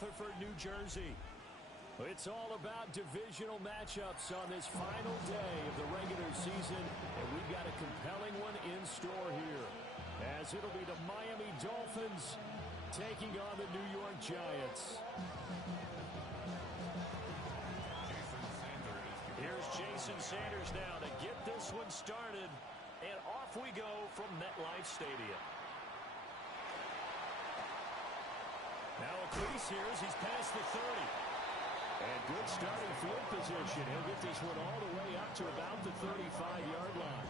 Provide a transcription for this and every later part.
Rutherford, New Jersey. It's all about divisional matchups on this final day of the regular season, and we've got a compelling one in store here, as it'll be the Miami Dolphins taking on the New York Giants. Here's Jason Sanders now to get this one started, and off we go from MetLife Stadium. Now a crease here as he's past the 30. And good starting field position. He'll get this one all the way up to about the 35-yard line.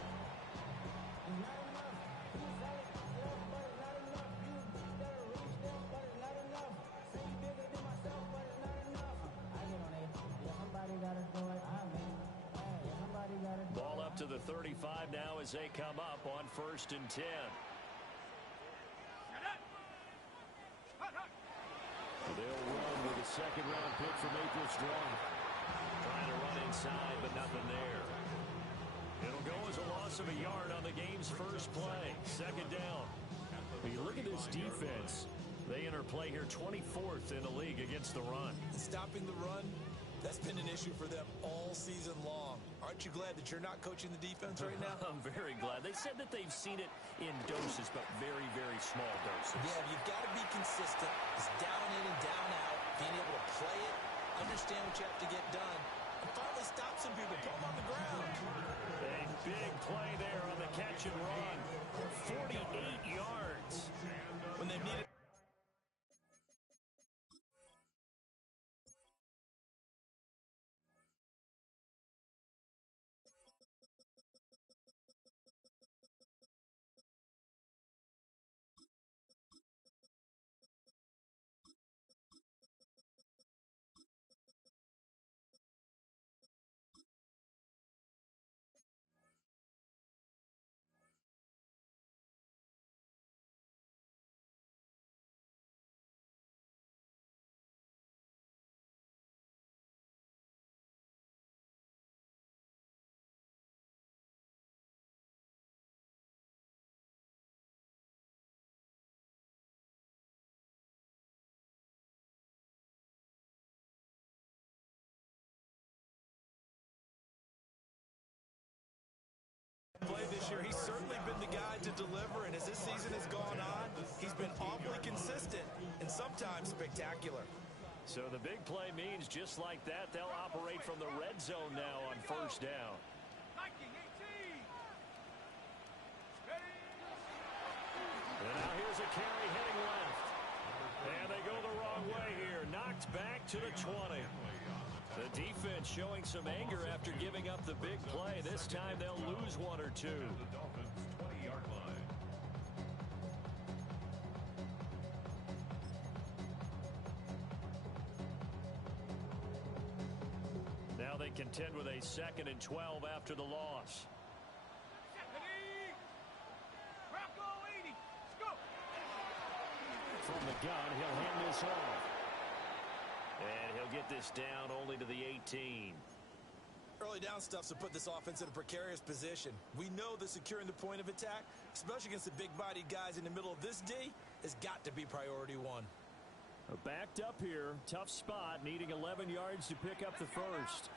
Ball up to the 35 now as they come up on 1st and 10. They'll run with a second-round pick from April Strong. Trying to run inside, but nothing there. It'll go as a loss of a yard on the game's first play. 2nd down. You look at this defense. They enter play here 24th in the league against the run. Stopping the run, that's been an issue for them all season long. Aren't you glad that you're not coaching the defense right now? I'm very glad. They said that they've seen it in doses, but very, very small doses. Yeah, you've got to be consistent. It's down in and down out. Being able to play it, understand what you have to get done, and finally stop some people, put them on the ground. A big play there on the catch and run. 48 yards. When they needed. Play this year. He's certainly been the guy to deliver, and as this season has gone on, he's been awfully consistent and sometimes spectacular. So the big play means just like that, they'll operate from the red zone now on 1st down. And now here's a carry heading left. And they go the wrong way here. Knocked back to the 20. The defense showing some anger after giving up the big play. This time they'll lose 1 or 2. Now they contend with a 2nd and 12 after the loss. From the gun, he'll hand this off. And he'll get this down only to the 18. Early down stuffs will put this offense in a precarious position. We know that securing the point of attack, especially against the big-bodied guys in the middle of this D, has got to be priority 1. Backed up here. Tough spot, needing 11 yards to pick up the first.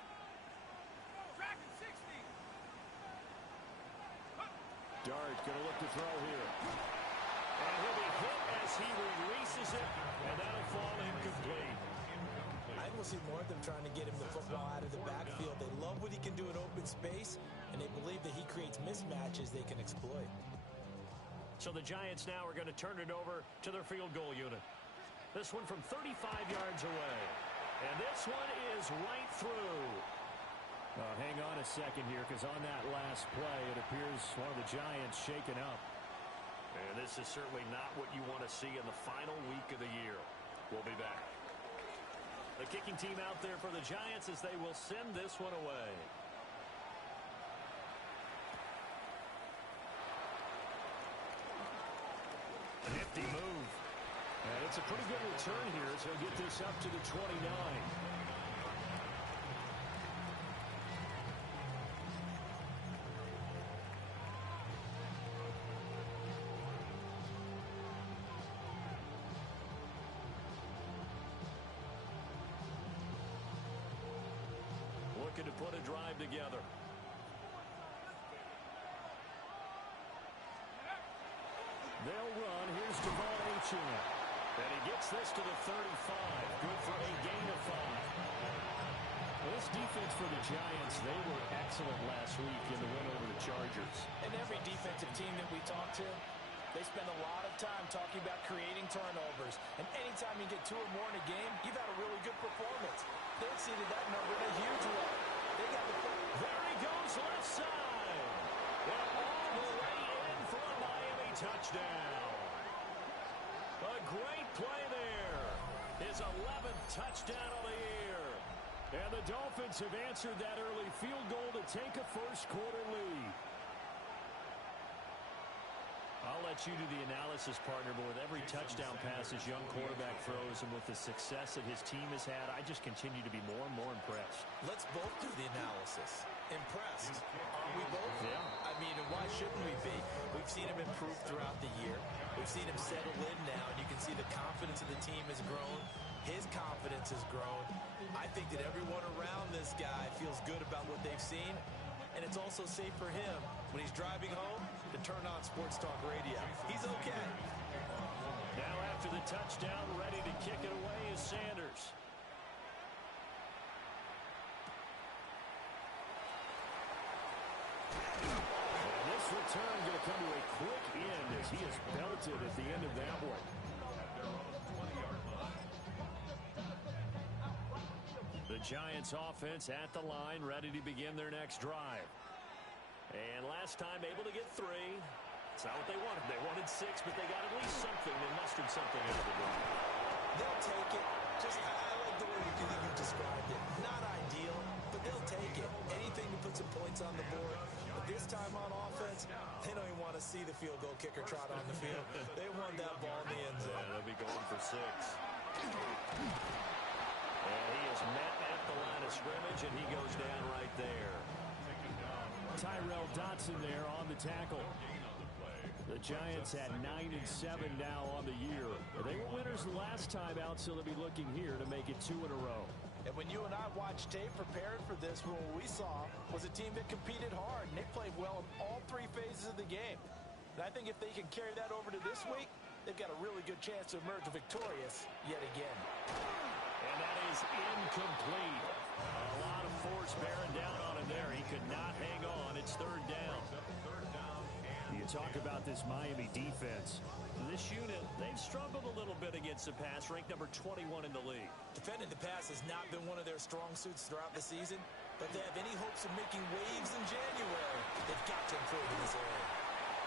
Dart going to look to throw here. And he'll be hit as he releases it, and that'll fall incomplete. I think we'll see more of them trying to get him the football out of the backfield. They love what he can do in open space, and they believe that he creates mismatches they can exploit. So the Giants now are going to turn it over to their field goal unit. This one from 35 yards away. And this one is right through. Hang on a second here, because on that last play, it appears one of the Giants shaken up. And this is certainly not what you want to see in the final week of the year. We'll be back. The kicking team out there for the Giants as they will send this one away. A nifty move. And it's a pretty good return here as he'll get this up to the 29. looking to put a drive together. They'll run. Here's Devon Achane. And he gets this to the 35. Good for a gain of 5. This defense for the Giants, they were excellent last week in the win over the Chargers. And every defensive team that we talk to, they spend a lot of time talking about creating turnovers. And anytime you get 2 or more in a game, you've had a really good performance. They exceeded that number in a huge way. They got the point. There he goes, left side. And all the way in for a Miami touchdown. A great play there. His 11th touchdown of the year. And the Dolphins have answered that early field goal to take a first-quarter lead. I'll let you do the analysis, partner, but with every touchdown pass his young quarterback throws and with the success that his team has had, I just continue to be more and more impressed. Let's both do the analysis. Impressed. Aren't we both? Yeah. I mean, and why shouldn't we be? We've seen him improve throughout the year. We've seen him settle in now, and you can see the confidence of the team has grown. His confidence has grown. I think that everyone around this guy feels good about what they've seen, and it's also safe for him when he's driving home to turn on Sports Talk Radio. He's okay. Now after the touchdown, ready to kick it away is Sanders. And this return going to come to a quick end as he is belted at the end of that one. The Giants offense at the line, ready to begin their next drive. And last time able to get 3. It's not what they wanted. They wanted 6, but they got at least something. They mustered something out of the drive. They'll take it. Just, I like the way you described it. Not ideal, but they'll take it. Anything to put some points on the board. But this time on offense, they don't even want to see the field goal kicker trot on the field. They want that ball in the end zone. Yeah, they'll be going for 6. And he is met at the line of scrimmage, and he goes down right there. Tyrell Dotson there on the tackle. The Giants at 9-7 now on the year. They were winners last time out, so they'll be looking here to make it 2 in a row. And when you and I watched tape prepared for this, what we saw was a team that competed hard, and they played well in all 3 phases of the game. And I think if they can carry that over to this week, they've got a really good chance to emerge victorious yet again. And that is incomplete. A lot of force bearing down on him there. He could not hang on. It's 3rd down. You talk about this Miami defense. This unit, they've struggled a little bit against the pass, ranked number 21 in the league. Defending the pass has not been one of their strong suits throughout the season, but they have any hopes of making waves in January, they've got to improve in this area.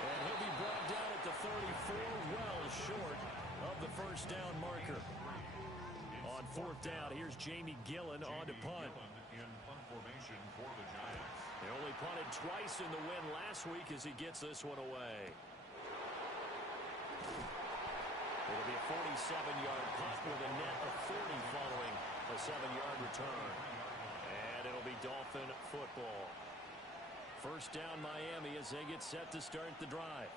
And he'll be brought down at the 34, well short of the first down marker. On 4th down, here's Jamie Gillen on to punt. In punt formation for the Giants. They only punted twice in the win last week as he gets this one away. It'll be a 47-yard punt with a net of 40 following a 7-yard return. And it'll be Dolphin football. First down Miami as they get set to start the drive.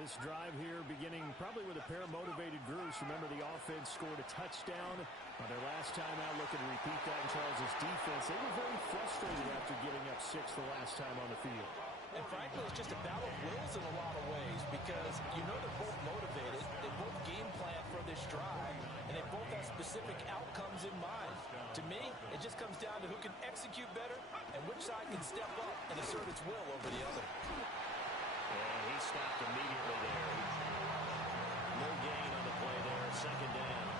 This drive here beginning probably with a pair of motivated groups. Remember, the offense scored a touchdown on their last time out. Looking to repeat that in Charles' defense. They were very frustrated after giving up 6 the last time on the field. And frankly, it's just a battle of wills in a lot of ways because you know they're both motivated. They both game plan for this drive, and they both have specific outcomes in mind. To me, it just comes down to who can execute better and which side can step up and assert its will over the other. And he stopped immediately there. No gain on the play there. 2nd down.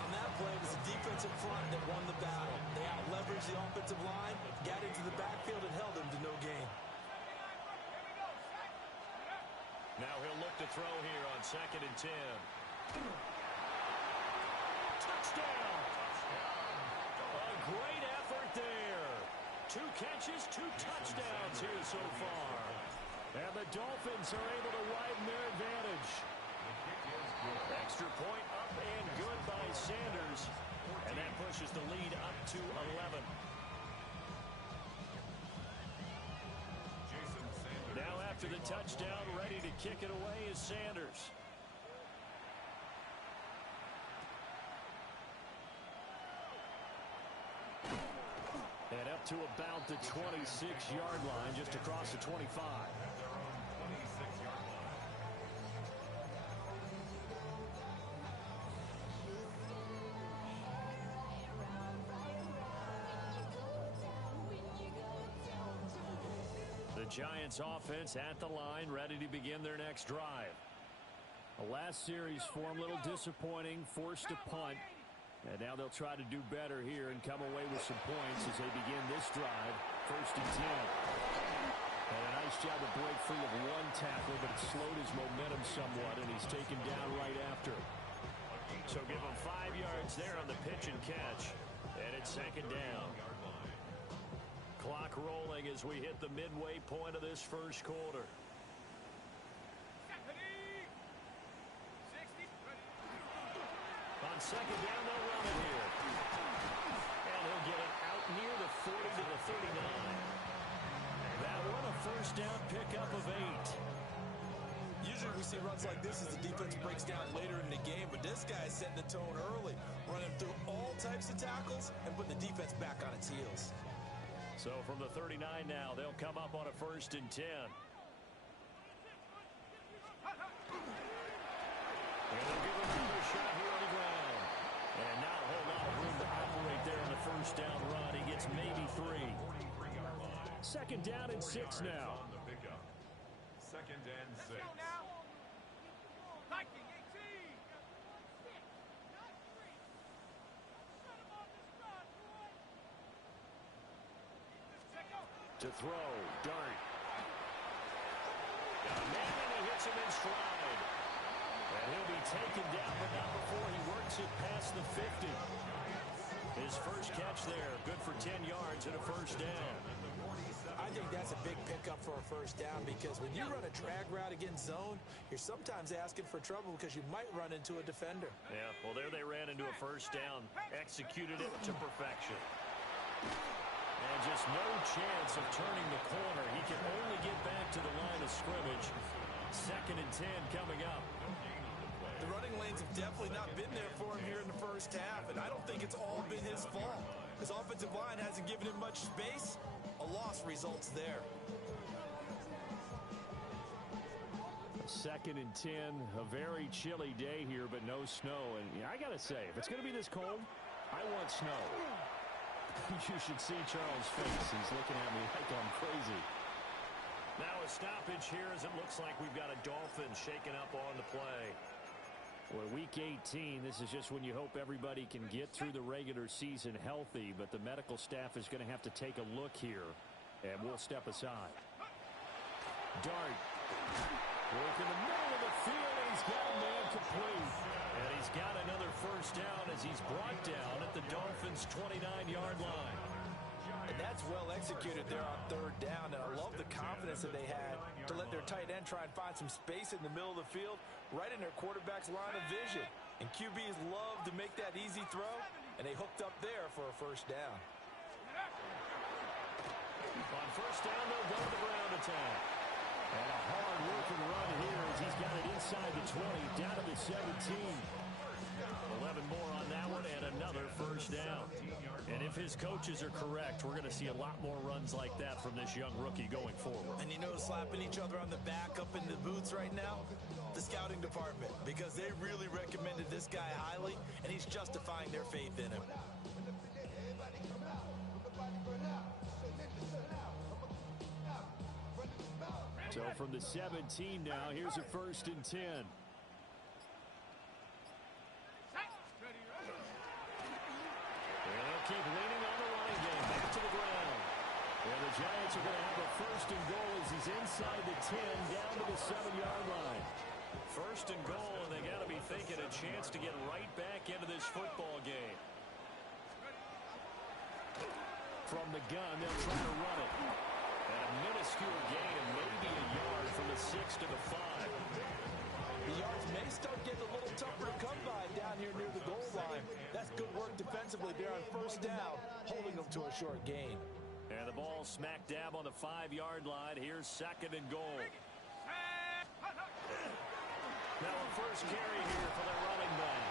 On that play, it was the defensive front that won the battle. They out-leveraged the offensive line, got into the backfield, and held them to no gain. Now he'll look to throw here on 2nd and 10. Touchdown! A great effort there. 2 catches, 2 touchdowns here so far. And the Dolphins are able to widen their advantage. Extra point up and good by Sanders. And that pushes the lead up to 11. Now after the touchdown, ready to kick it away is Sanders. to about the 26-yard line, just across the 25. The Giants offense at the line, ready to begin their next drive. The last series for them, a little disappointing, forced a punt. And now they'll try to do better here and come away with some points as they begin this drive, 1st and 10. And a nice job to break free of one tackle, but it slowed his momentum somewhat, and he's taken down right after. So give him 5 yards there on the pitch and catch, and it's 2nd down. Clock rolling as we hit the midway point of this first quarter. On 2nd down, they'll run it here. And he'll get it out near the 40 to the 39. That one a 1st down pickup of 8. Usually we see runs like this as the defense breaks down later in the game, but this guy is setting the tone early, running through all types of tackles and putting the defense back on its heels. So from the 39 now, they'll come up on a 1st and 10. And they'll give him another shot here on the ground. And not a whole lot of room to operate there on the 1st down run. He gets maybe 3. 2nd down and 6 now. 2nd and 6. To throw, Dart. Got a man and he hits him in stride. And he'll be taken down, but not before he works it past the 50. His first catch there, good for 10 yards and a 1st down. I think that's a big pickup for a 1st down because when you run a drag route against zone, you're sometimes asking for trouble because you might run into a defender. Yeah, well, there they ran into a 1st down, executed it to perfection. And just no chance of turning the corner. He can only get back to the line of scrimmage. 2nd and 10 coming up. The running lanes have definitely not been there for him here in the 1st half, and I don't think it's all been his fault. His offensive line hasn't given him much space. A loss results there. 2nd and 10, a very chilly day here, but no snow. And yeah, I got to say, if it's going to be this cold, I want snow. You should see Charles' face. He's looking at me like I'm crazy. Now a stoppage here as it looks like we've got a Dolphin shaking up on the play. Well, week 18, this is just when you hope everybody can get through the regular season healthy, but the medical staff is going to have to take a look here, and we'll step aside. Dart. Work in the middle of the field, and he's got a man complete. And he's got another 1st down as he's brought down at the Dolphins' 29-yard line. And that's well executed there on 3rd down, and I love the confidence that they had to let their tight end try and find some space in the middle of the field, right in their quarterback's line of vision. And QBs love to make that easy throw, and they hooked up there for a 1st down. On 1st down, they'll go to the ground attack. And a hard-working run here as he's got it inside the 20, down to the 17. 11 more on that one, and another 1st down. And if his coaches are correct, we're going to see a lot more runs like that from this young rookie going forward. And you know, slapping each other on the back up in the booths right now? The scouting department, because they really recommended this guy highly, and he's justifying their faith in him. So from the 17 now, here's a 1st and 10. They'll keep leaning on the running game. Back to the ground. And the Giants are going to have a 1st and goal as he's inside the 10, down to the 7-yard line. 1st and goal, and they got to be thinking a chance to get right back into this football game. From the gun, they'll try to run it. And a minuscule gain of maybe a yard from the 6 to the 5. The yards may start getting a little tougher to come by down here near the goal line. That's good work defensively there on 1st down, holding them to a short gain. And the ball smack dab on the 5-yard line. Here's 2nd and goal. Now a first carry here for the running back.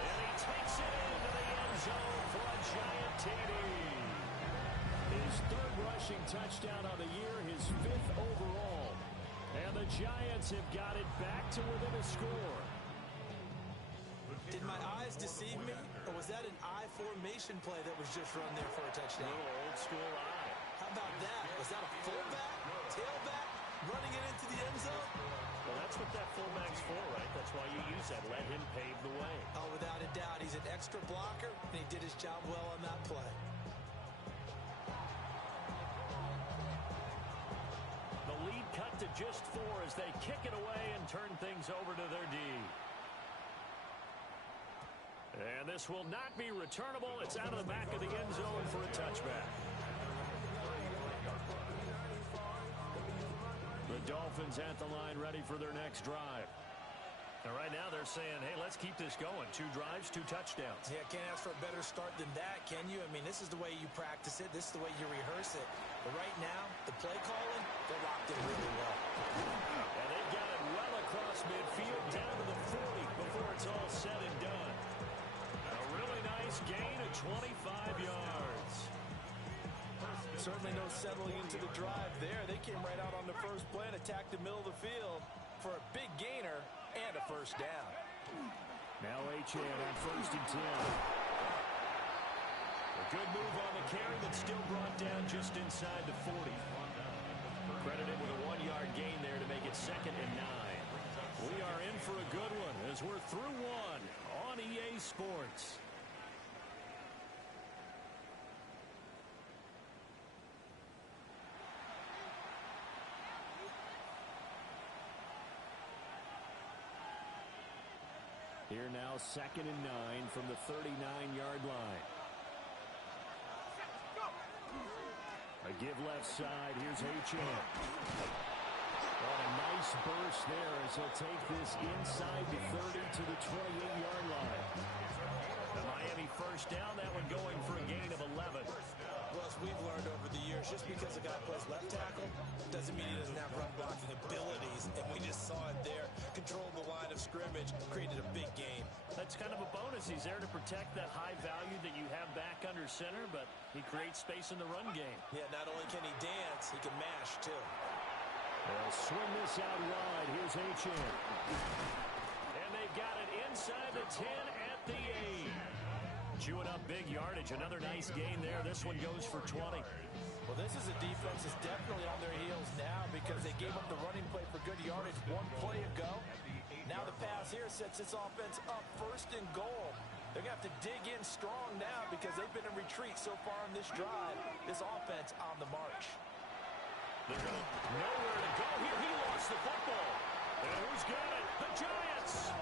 And he takes it into the end zone for a giant TD. His rushing touchdown on the year, his 5th overall. And the Giants have got it back to within a score. Did my eyes deceive me, or was that an I formation play that was just run there for a touchdown? Little old school eye. How about that? Was that a fullback, tailback, running it into the end zone? Well, that's what that fullback's for, right? That's why you use that. Let him pave the way. Oh, without a doubt. He's an extra blocker, and he did his job well on that play. The lead cut to just 4 as they kick it away and turn things over to their D. And this will not be returnable. It's out of the back of the end zone for a touchback. The Dolphins at the line ready for their next drive. And right now they're saying, hey, let's keep this going. 2 drives, 2 touchdowns. Yeah, can't ask for a better start than that, can you? I mean, this is the way you practice it. This is the way you rehearse it. But right now, the play calling, they're locked in really well. And they've got it well across midfield, down to the 40 before it's all said and done. A really nice gain of 25 yards. Certainly no settling into the drive there. They came right out on the first play and attacked the middle of the field for a big gainer and a first down. Now Achane on 1st and 10. A good move on the carry, but still brought down just inside the 40. Credited with a 1-yard gain there to make it 2nd and 9. We are in for a good one as we're through 1 on EA Sports. Here now 2nd and 9 from the 39-yard line. A give left side. Here's Achane. Oh, a nice burst there as he'll take this inside the 30 to the 28-yard line. The Miami first down, that one going for a gain of 11. Well, as we've learned over the years, just because a guy plays left tackle doesn't mean he doesn't have run blocking abilities. And we just saw it there. Controlled the line of scrimmage, created a big gain. That's kind of a bonus. He's there to protect that high value that you have back under center, but he creates space in the run game. Yeah, not only can he dance, he can mash too. They'll swing this out wide. Here's Achane. And they've got it inside the 10 at the 8. Chewing up big yardage. Another nice gain there. This one goes for 20. Well, this is a defense that's definitely on their heels now because they gave up the running play for good yardage 1 play ago. Now the pass here sets this offense up 1st and goal. They're going to have to dig in strong now because they've been in retreat so far in this drive. This offense on the march. They're going to nowhere to go here. He lost the football. And who's got it? The Giants.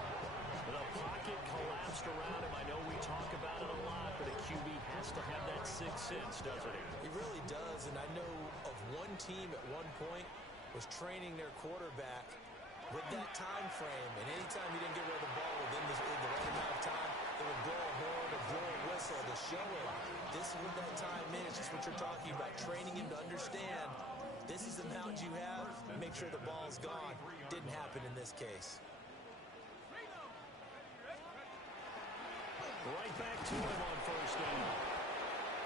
The pocket collapsed around him. I know we talk about it a lot, but a QB has to have that 6th sense, doesn't he? He really does, and I know of one team at one point was training their quarterback with that time frame, and anytime he didn't get rid of the ball within the right amount of time, they would blow a horn or blow a whistle to show him this is what that time is, just what you're talking about, training him to understand this is the amount you have, make sure the ball's gone. Didn't happen in this case. Right back to him on 1st down.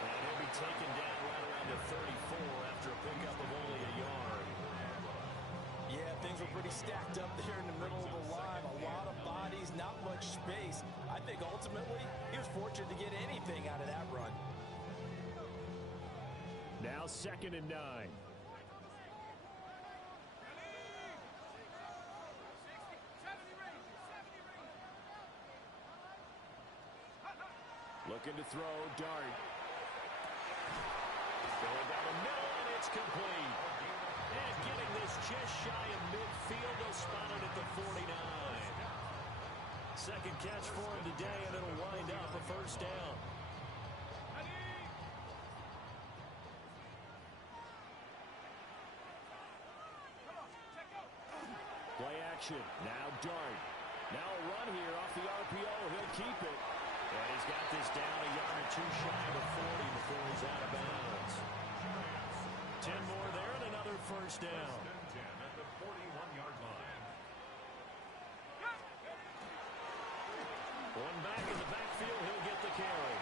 And he'll be taken down right around the 34 after a pickup of only a yard. Yeah, things were pretty stacked up there in the middle of the line. A lot of bodies, not much space. I think ultimately he was fortunate to get anything out of that run. Now 2nd and 9. Looking to throw, Dart. Going down the middle, and it's complete. And getting this just shy of midfield, they'll spot it at the 49. Second catch for him today, and it'll wind up a 1st down. Play action. Now Dart. Now a run here off the RPO. He'll keep it. And he's got this down a yard or 2 shy of 40 before he's out of bounds. 10 more there and another 1st down. At the 41-yard line. One back in the backfield, he'll get the carry.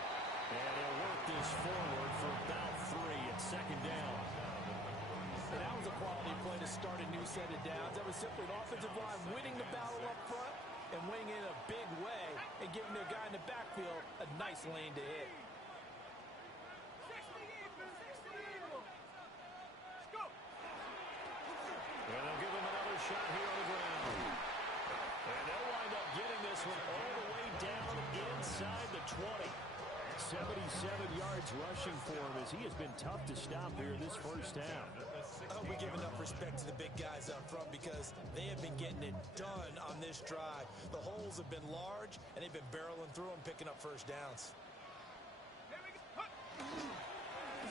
And he'll work this forward for about 3 at 2nd down. to start a new set of downs. That was simply an offensive line winning the battle up front and winning in a big way and giving their guy in the backfield a nice lane to hit. And they'll give him another shot here on the ground. And they'll wind up getting this one all the way down inside the 20. 77 yards rushing for him as he has been tough to stop here in this first half. I hope we give enough respect to the big guys up front because they have been getting it done on this drive. The holes have been large, and they've been barreling through them, picking up first downs.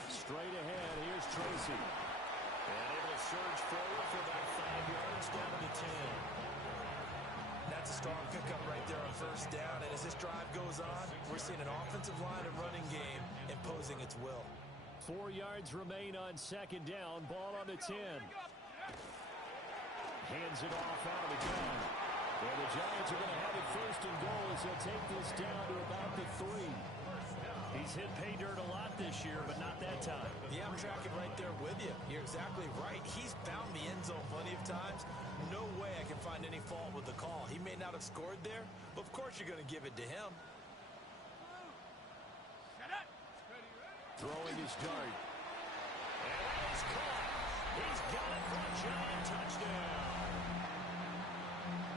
Straight ahead, here's Tracy. And able to surge forward for about 5 yards down to the 10. That's a strong pickup right there on first down. And as this drive goes on, we're seeing an offensive line and running game imposing its will. 4 yards remain on second down. Ball on the 10. Hands it off out of the gun. And the Giants are going to have it first and goal as they'll take this down to about the 3. He's hit pay dirt a lot this year, but not that time. Yeah, I'm tracking right there with you. You're exactly right. He's found the end zone plenty of times. No way I can find any fault with the call. He may not have scored there, but of course you're going to give it to him. Throwing his dart. And he's caught. He's got it for a Giant touchdown.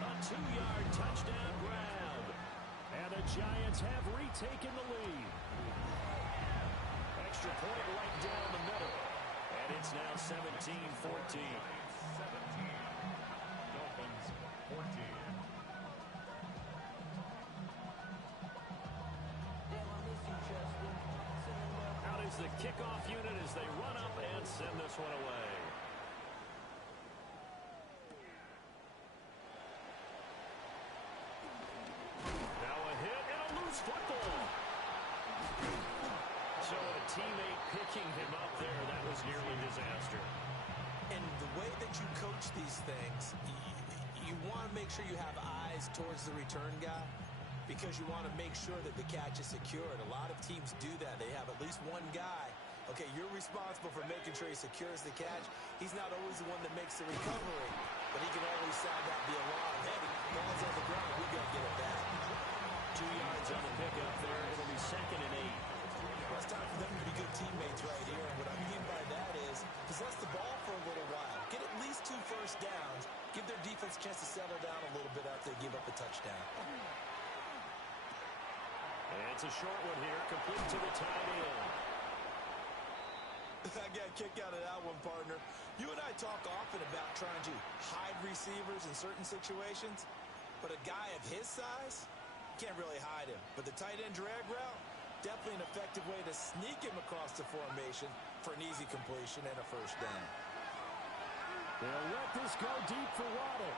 A 2-yard touchdown grab. And the Giants have retaken the lead. Extra point right down the middle. And it's now 17-14. 17. Dolphins 14. Out is the kickoff unit as they run up and send this one away. Now a hit and a loose football. So a teammate picking him up there, that was nearly disaster. And the way that you coach these things, you want to make sure you have eyes towards the return guy because you want to make sure that the catch is secured. A lot of teams do that. They have at least one guy. Okay, you're responsible for making sure he secures the catch. He's not always the one that makes the recovery, but he can always sound out the alarm. Hey, ball's on the ground. We got to get it back. 2 yards on the pickup there. It'll be 2nd and 8. Well, it's time for them to be good teammates right here. And what I mean by that is possess the ball for a little while. Get at least 2 first downs. Give their defense a chance to settle down a little bit after they give up a touchdown. And it's a short one here, complete to the tight end. I got a kick out of that one, partner. You and I talk often about trying to hide receivers in certain situations, but a guy of his size can't really hide him. But the tight end drag route, definitely an effective way to sneak him across the formation for an easy completion and a first down. They'll let this go deep for Waddle.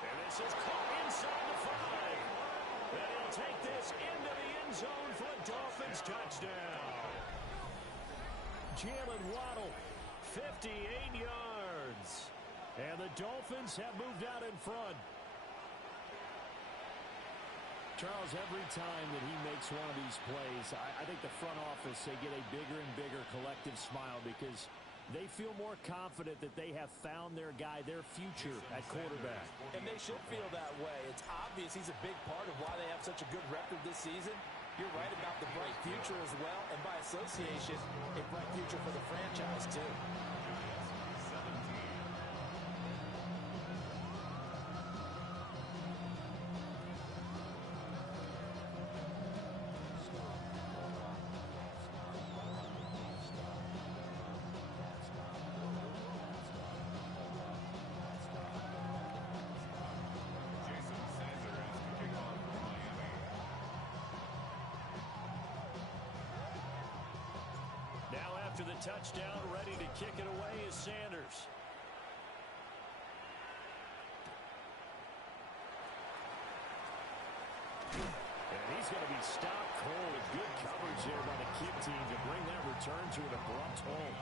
And this is caught inside the 5. And he'll take this into the end zone for a Dolphins touchdown. Jalen Waddle, 58 yards. And the Dolphins have moved out in front. Charles, every time that he makes one of these plays, I think the front office, they get a bigger and bigger collective smile because they feel more confident that they have found their guy, their future at quarterback. And they should feel that way. It's obvious he's a big part of why they have such a good record this season. You're right about the bright future as well, and by association, a bright future for the franchise too. After the touchdown, ready to kick it away is Sanders. And he's going to be stopped cold. Good coverage there by the kick team to bring that return to an abrupt halt.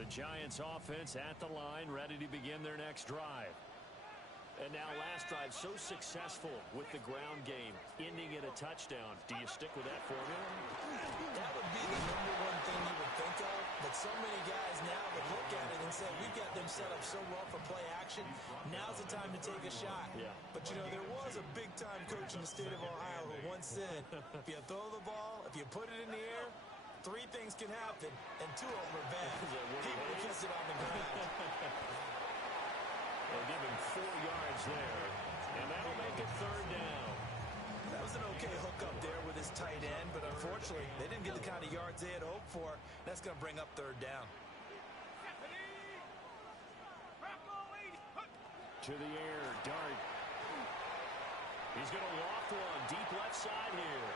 The Giants offense at the line, ready to begin their next drive. And now last drive so successful with the ground game, ending in a touchdown. Do you stick with that formula? That would be the number one thing you would think of, but so many guys now would look at it and say, we've got them set up so well for play action. Now's the time to take a shot. Yeah. But, you know, there was a big-time coach in the state of Ohio who once said, if you throw the ball, if you put it in the air, 3 things can happen, and 2 of them are bad. He would have kissed it on the ground. They'll give him 4 yards there, and that'll make it 3rd down. That was an okay hookup there with his tight end, but unfortunately, they didn't get the kind of yards they had hoped for. That's going to bring up 3rd down. To the air, Dart. He's going to loft one deep left side here.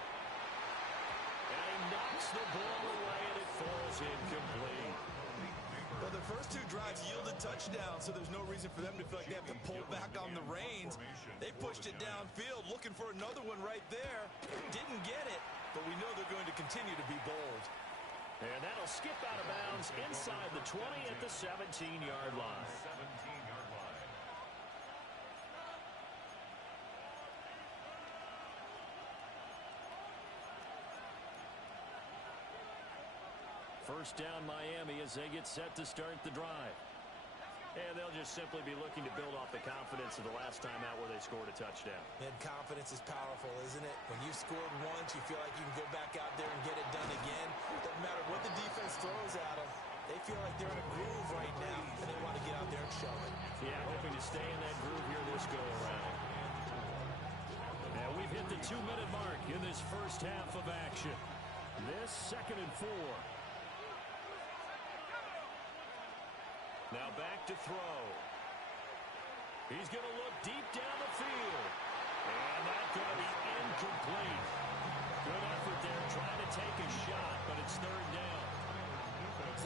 And he knocks the ball away, and it falls incomplete. Well, the first 2 drives yielded touchdowns, so there's no reason for them to feel like they have to pull back on the reins. They pushed it downfield, looking for another one right there. Didn't get it, but we know they're going to continue to be bold. And that'll skip out of bounds inside the 20 at the 17-yard line. First down Miami as they get set to start the drive. And they'll just simply be looking to build off the confidence of the last time out where they scored a touchdown. And confidence is powerful, isn't it? When you've scored once, you feel like you can go back out there and get it done again. Doesn't matter what the defense throws at them. They feel like they're in a groove right now, and they want to get out there and show it. Yeah, hoping to stay in that groove here this go-around. Now we've hit the 2-minute mark in this first half of action. This 2nd and 4. Now back to throw. He's going to look deep down the field. And that's going to be incomplete. Good effort there trying to take a shot, but it's 3rd down.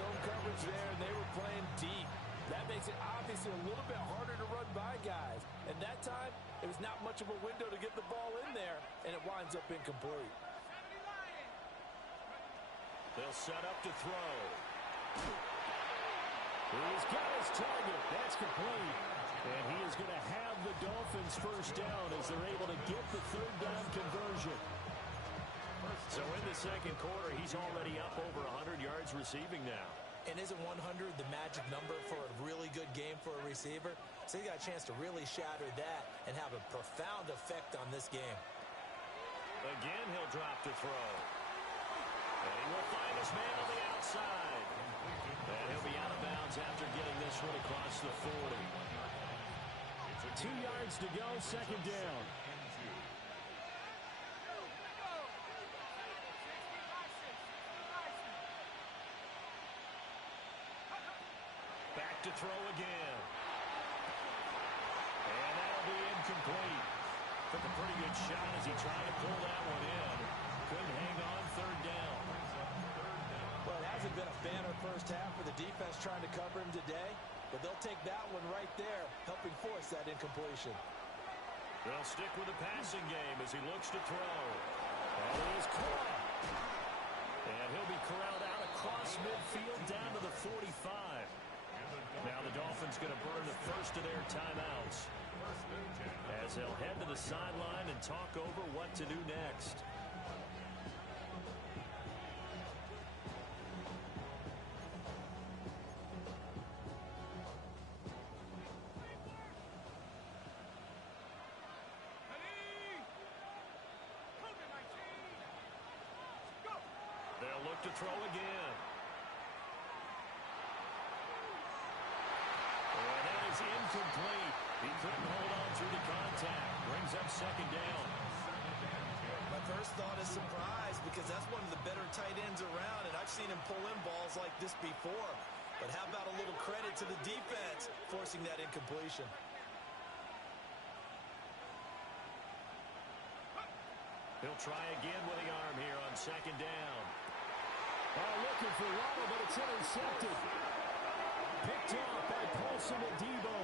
Zone coverage there, and they were playing deep. That makes it obviously a little bit harder to run by guys. And that time, it was not much of a window to get the ball in there, and it winds up incomplete. They'll set up to throw. He's got his target. That's complete. And he is going to have the Dolphins first down as they're able to get the 3rd down conversion. So in the 2nd quarter, he's already up over 100 yards receiving now. And isn't 100 the magic number for a really good game for a receiver? So he got a chance to really shatter that and have a profound effect on this game. Again, he'll drop to throw. And he will find his man on the outside. And he'll be out of bounds after getting this one across the 40. 2 yards to go, 2nd down. Back to throw again. And that'll be incomplete. Took a pretty good shot as he tried to pull that one in. Couldn't hang on, 3rd down. Well, it hasn't been a banner first half for the defense trying to cover him today, but they'll take that one right there, helping force that incompletion. They'll stick with the passing game as he looks to throw. And he is caught. And he'll be corralled out across midfield down to the 45. Now the Dolphins going to burn the first of their timeouts as they'll head to the sideline and talk over what to do next. They'll look to throw again. And that is incomplete. He couldn't hold on through the contact. Brings up 2nd down. My first thought is surprise because that's one of the better tight ends around, and I've seen him pull in balls like this before. But how about a little credit to the defense forcing that incompletion? He'll try again with the arm here on 2nd down. Oh, looking for Waddle, but it's intercepted. Picked off by Paulson and Debo.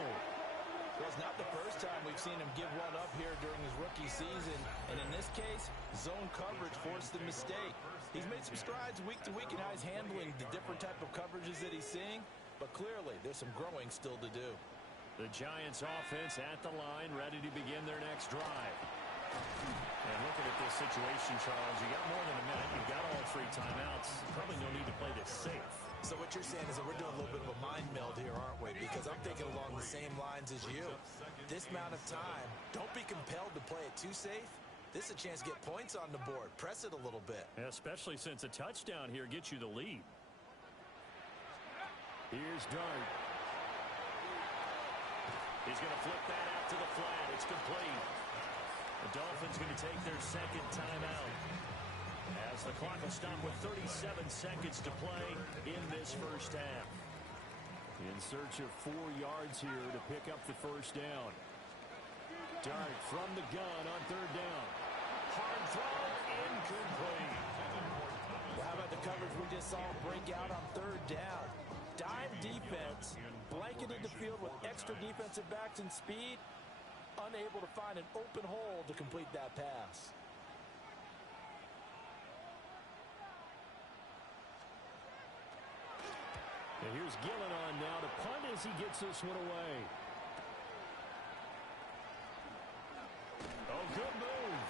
Well, it's not the first time we've seen him give one up here during his rookie season. And in this case, zone coverage forced the mistake. He's made some strides week to week in how he's handling the different type of coverages that he's seeing. but clearly there's some growing still to do. The Giants offense at the line, ready to begin their next drive. And looking at this situation, Charles, you got more than a minute. You've got all 3 timeouts. Probably no need to play this safe. So what you're saying is that we're doing a little bit of a mind meld here, aren't we? Because I'm thinking along the same lines as you. This amount of time, don't be compelled to play it too safe. This is a chance to get points on the board. Press it a little bit. Especially since a touchdown here gets you the lead. Here's Dart. He's going to flip that out to the flat. It's complete. The Dolphins going to take their second timeout as the clock will stop with 37 seconds to play in this first half. In search of 4 yards here to pick up the first down. Dart from the gun on 3rd down. Hard throw, incomplete. Well, how about the coverage we just saw break out on 3rd down? Dime defense, blanketed the field with extra defensive backs and speed, unable to find an open hole to complete that pass. And here's Gillen on now to punt as he gets this one away. Oh, good move.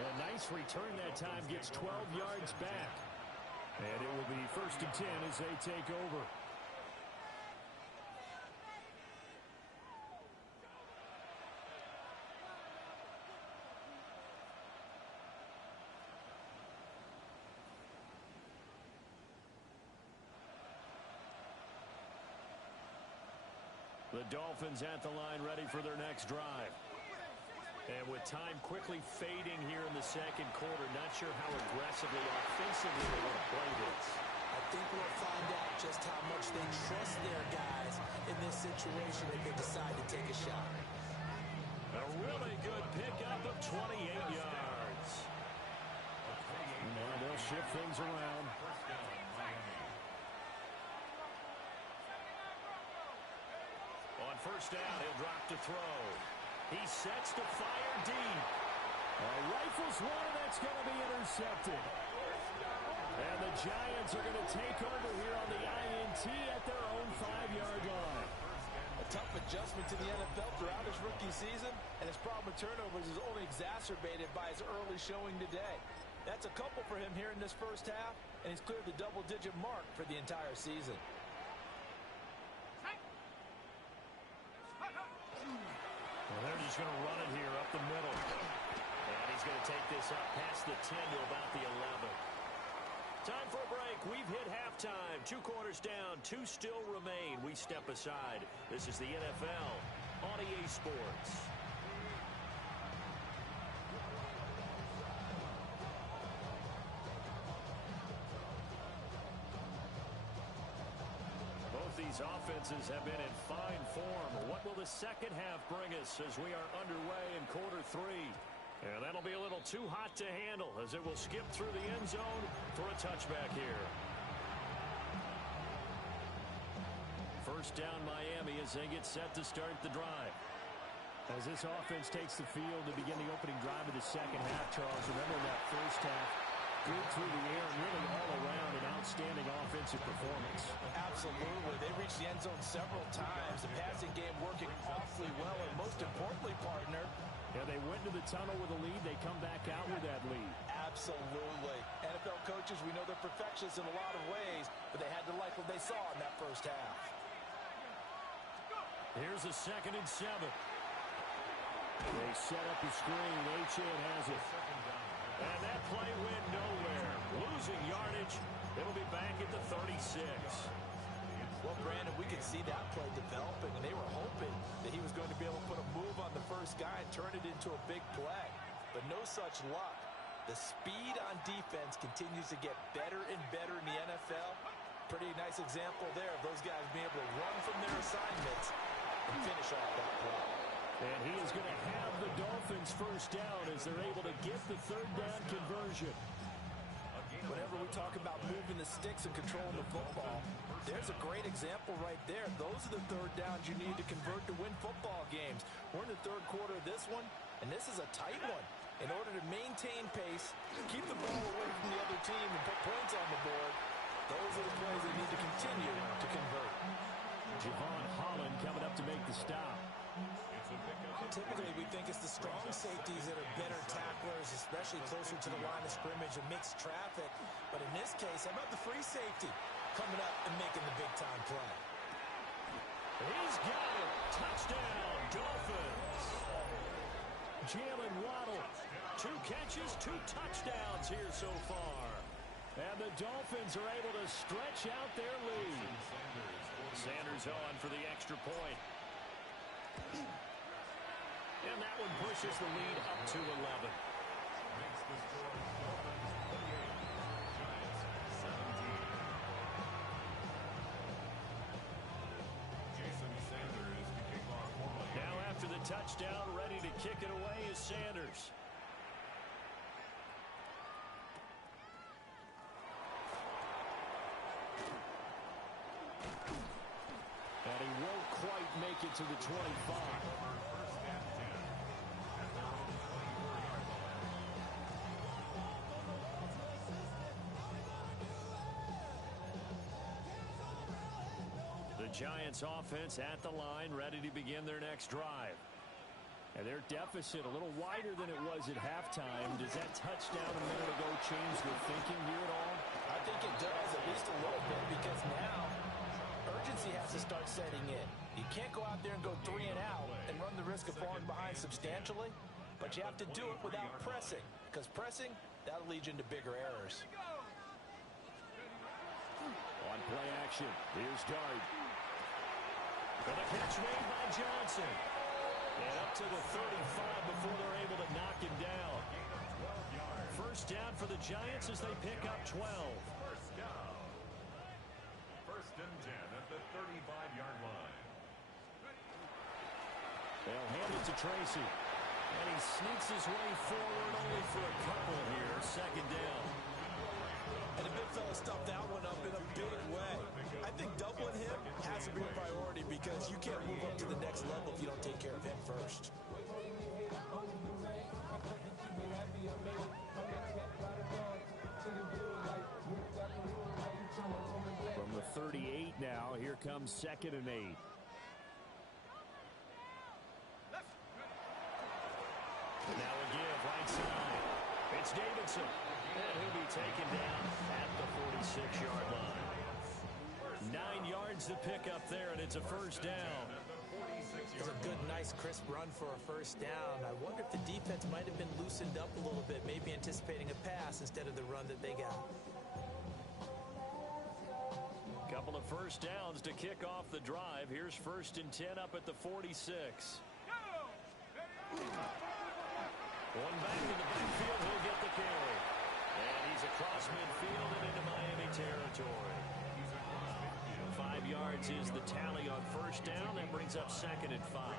A nice return that time, gets 12 yards back. And it will be 1st and 10 as they take over. The Dolphins at the line ready for their next drive. And with time quickly fading here in the second quarter, not sure how aggressively, offensively they want to play this. I think we'll find out just how much they trust their guys in this situation if they decide to take a shot. A really good pickup of 28 yards. Now they'll shift things around. On 1st down, he'll drop to throw. He sets to fire deep. Rifles one, and that's going to be intercepted. And the Giants are going to take over here on the INT at their own 5-yard line. A tough adjustment to the NFL throughout his rookie season, and his problem with turnovers is only exacerbated by his early showing today. That's a couple for him here in this first half, and he's cleared the double-digit mark for the entire season. Well, they're just going to run it here up the middle. And he's going to take this up past the 10 to about the 11. Time for a break. We've hit halftime. 2 quarters down. 2 still remain. We step aside. This is the NFL on EA Sports. These offenses have been in fine form. What will the second half bring us as we are underway in quarter 3? And that'll be a little too hot to handle as it will skip through the end zone for a touchback here. First down Miami as they get set to start the drive. As this offense takes the field to begin the opening drive of the second half, Charles, remember that first half, good through the air and really all around an outstanding offensive performance. Absolutely. They reached the end zone several times. The passing game working awfully well, and most importantly, partner, yeah, they went to the tunnel with a lead. They come back out with that lead. Absolutely. NFL coaches, we know they're perfectionists in a lot of ways, but they had to like what they saw in that first half. Here's a 2nd and 7. They set up the screen. Achane has it. And that play went nowhere. Losing yardage. It'll be back at the 36. Well, Brandon, we could see that play developing, and they were hoping that he was going to be able to put a move on the first guy and turn it into a big play. But no such luck. The speed on defense continues to get better and better in the NFL. Pretty nice example there of those guys being able to run from their assignments and finish off that play. And he is going to have the Dolphins first down as they're able to get the 3rd down conversion. Whenever we talk about moving the sticks and controlling the football, there's a great example right there. Those are the 3rd downs you need to convert to win football games. We're in the 3rd quarter of this one, and this is a tight one. In order to maintain pace, keep the ball away from the other team, and put points on the board, those are the plays they need to continue to convert. Javon Holland coming up to make the stop. Typically, we think it's the strong safeties that are better tacklers, especially closer to the line of scrimmage and mixed traffic. But in this case, how about the free safety coming up and making the big-time play? He's got it. Touchdown, Dolphins. Jalen Waddle, 2 catches, 2 touchdowns here so far. And the Dolphins are able to stretch out their lead. Sanders on for the extra point. And that one pushes the lead up to 11. Now after the touchdown, ready to kick it away is Sanders. And he won't quite make it to the 25. The Giants offense at the line, ready to begin their next drive. And their deficit a little wider than it was at halftime. Does that touchdown a minute ago change their thinking here at all? I think it does, at least a little bit, because now urgency has to start setting in. You can't go out there and go 3 and out and run the risk of falling behind substantially, but you have to do it without pressing, because pressing, that'll lead you into bigger errors. On play action, here's Dart. And a catch made by Johnson. And up to the 35 before they're able to knock him down. First down for the Giants as they pick up 12. First down. First and 10 at the 35-yard line. They'll hand it to Tracy. And he sneaks his way forward only for a couple here. Second down. And the big fella stuffed that one up in a big way. I think doubling him has to be a priority because you can't move up to the next level if you don't take care of him first. From the 38 now, here comes 2nd and 8. Now a give, right side. It's Davidson. And he'll be taken down at the 46-yard line. 9 yards to pick up there, and it's a first down. It's a good, nice, crisp run for a first down. I wonder if the defense might have been loosened up a little bit, maybe anticipating a pass instead of the run that they got. Couple of first downs to kick off the drive. Here's 1st and 10 up at the 46. One back in the backfield, he'll get the carry. And he's across midfield and into Miami territory. 5 yards is the tally on first down. That brings up 2nd and 5.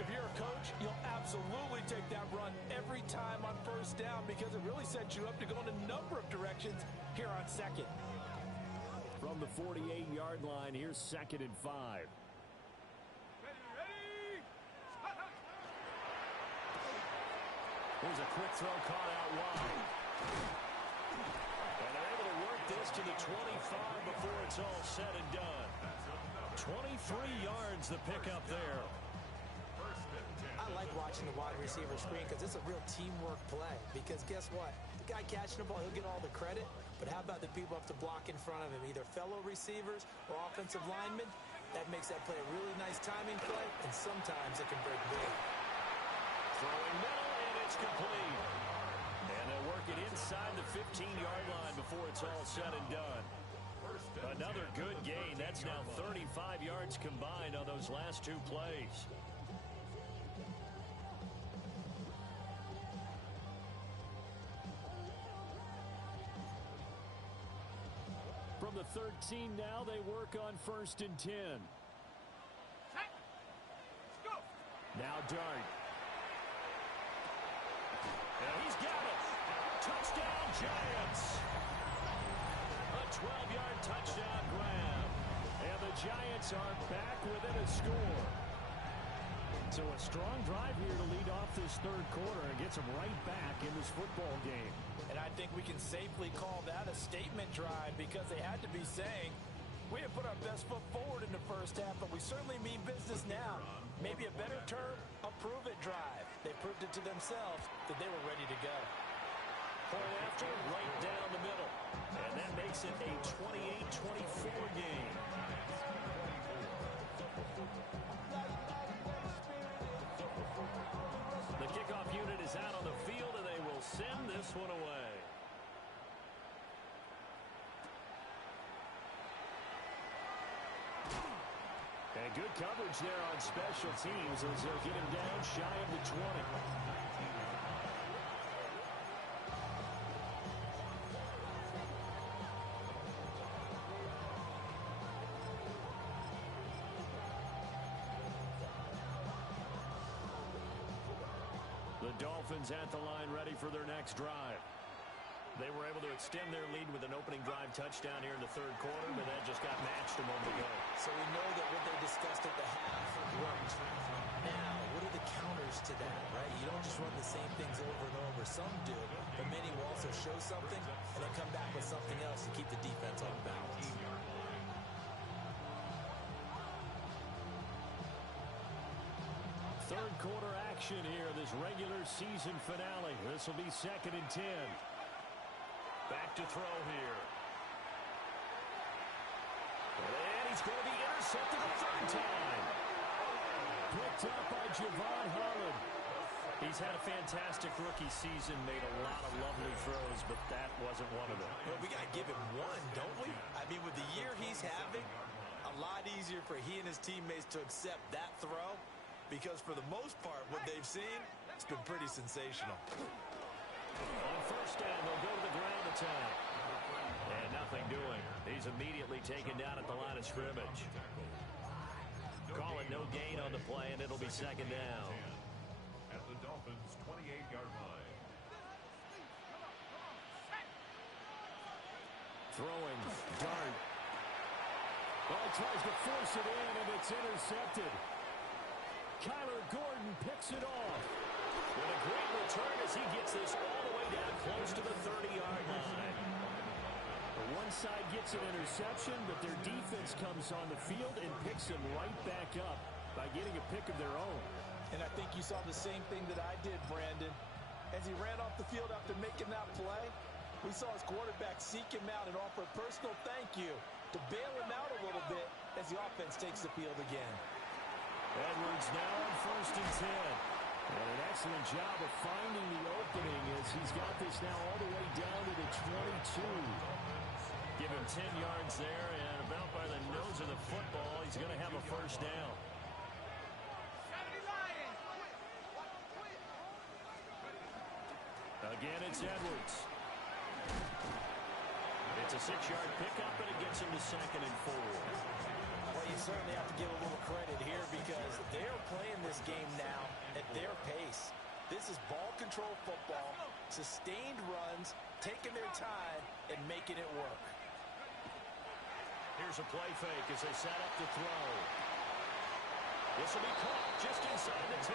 If you're a coach, you'll absolutely take that run every time on first down because it really sets you up to go in a number of directions here on 2nd. From the 48-yard line, here's 2nd and 5. Here's a quick throw caught out wide. And they're able to work this to the 25 before it's all said and done. 23 yards the pickup there. I like watching the wide receiver screen because it's a real teamwork play. Because guess what? The guy catching the ball, he'll get all the credit. But how about the people up to block in front of him, either fellow receivers or offensive linemen? That makes that play a really nice timing play, and sometimes it can break big. Throwing middle, and it's complete. And they'll work it inside the 15-yard line before it's all said and done. Another good gain. That's now 35 yards combined on those last 2 plays. From the 13 now, they work on 1st and 10. Now Dart. And he's got it. Touchdown, Giants. A 12-yard touchdown grab. And the Giants are back within a score. So a strong drive here to lead off this 3rd quarter and gets them right back in this football game. And I think we can safely call that a statement drive because they had to be saying, We didn't put our best foot forward in the first half, but we certainly mean business now. Maybe a better term, a prove-it drive. They proved it to themselves that they were ready to go. Point after, right down the middle. And that makes it a 28-24 game. The kickoff unit is out on the field, and they will send this one away. And good coverage there on special teams as they'll get him down shy of the 20. The Dolphins at the line ready for their next drive. They were able to extend their lead with an opening drive touchdown here in the third quarter, but that just got matched a moment ago. So we know that what they discussed at the half worked. Now, what are the counters to that, right? You don't just run the same things over and over. Some do, but many will also show something and then come back with something else to keep the defense on balance. Third quarter action here, this regular season finale. This will be 2nd and 10. Back to throw here. And he's going to be intercepted a third time. Picked up by Javon Holland. He's had a fantastic rookie season, made a lot of lovely throws, but that wasn't one of them. Well, we got to give him one, don't we? I mean, with the year he's having, a lot easier for he and his teammates to accept that throw, because for the most part, what they've seen, it's been pretty sensational. On first down, they'll go to the ground attack. And nothing doing. He's immediately taken down at the line of scrimmage. Call it no gain on the play, and it'll be 2nd down. At the Dolphins' 28-yard line. Throwing, dart. Oh, tries to force it in, and it's intercepted. Kyler Gordon picks it off. With a great return as he gets this all the way down close to the 30-yard line. The one side gets an interception, but their defense comes on the field and picks him right back up by getting a pick of their own. And I think you saw the same thing that I did, Brandon. As he ran off the field after making that play, we saw his quarterback seek him out and offer a personal thank you to bail him out a little bit as the offense takes the field again. Edwards now on 1st and 10. And an excellent job of finding the opening as he's got this now all the way down to the 22. Give him 10 yards there, and about by the nose of the football, he's going to have a first down. Again, it's Edwards. It's a 6-yard pickup, and it gets him to 2nd and 4. Well, you certainly have to give a little credit here because they're playing this game now at their pace. This is ball control football, sustained runs, taking their time, and making it work. Here's a play fake as they set up to throw. This will be caught just inside the 10.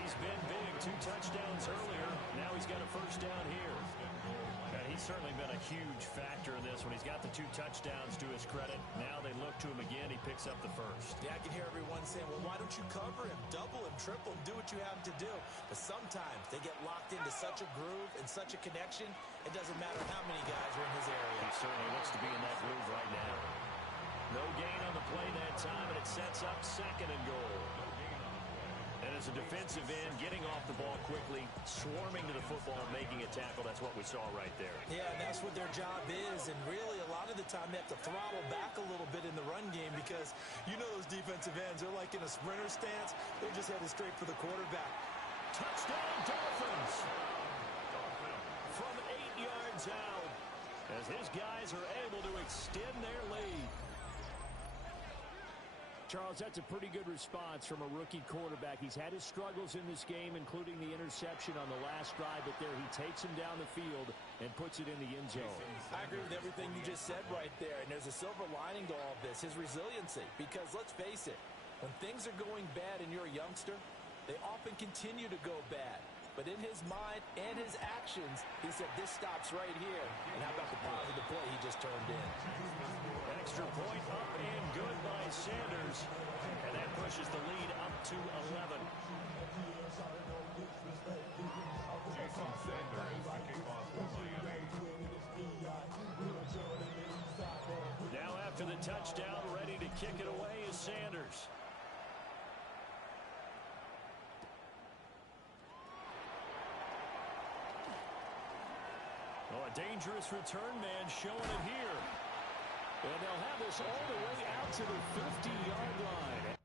He's been big, 2 touchdowns earlier. Now he's got a first down here. And he's certainly been a huge factor in this one. He's got the 2 touchdowns to his credit. Now they look to him again. He picks up the first. Yeah, I can hear everyone saying, well, why don't you cover him, double him, triple him, do what you have to do. But sometimes they get locked into such a groove and such a connection, it doesn't matter how many guys are in his area. He certainly looks to be in that groove right now. No gain on the play that time, and it sets up 2nd and goal. And as a defensive end, getting off the ball quickly, swarming to the football, making a tackle, that's what we saw right there. Yeah, and that's what their job is. And really, a lot of the time, they have to throttle back a little bit in the run game because you know those defensive ends, they're like in a sprinter stance. They're just headed straight for the quarterback. Touchdown, Dolphins! From 8 yards out, as his guys are able to extend their lead. Charles, that's a pretty good response from a rookie quarterback. He's had his struggles in this game, including the interception on the last drive, but there he takes him down the field and puts it in the end zone. I agree with everything you just said right there, and there's a silver lining to all of this, his resiliency. Because let's face it, when things are going bad and you're a youngster, they often continue to go bad. But in his mind and his actions, he said, this stops right here. And how about the positive play he just turned in? Extra point up and good by Sanders. And that pushes the lead up to 11. Jason Sanders, the kickoff for Miami. Now after the touchdown, ready to kick it away is Sanders. Oh, a dangerous return man showing it here. And they'll have this all the way out to the 50-yard line.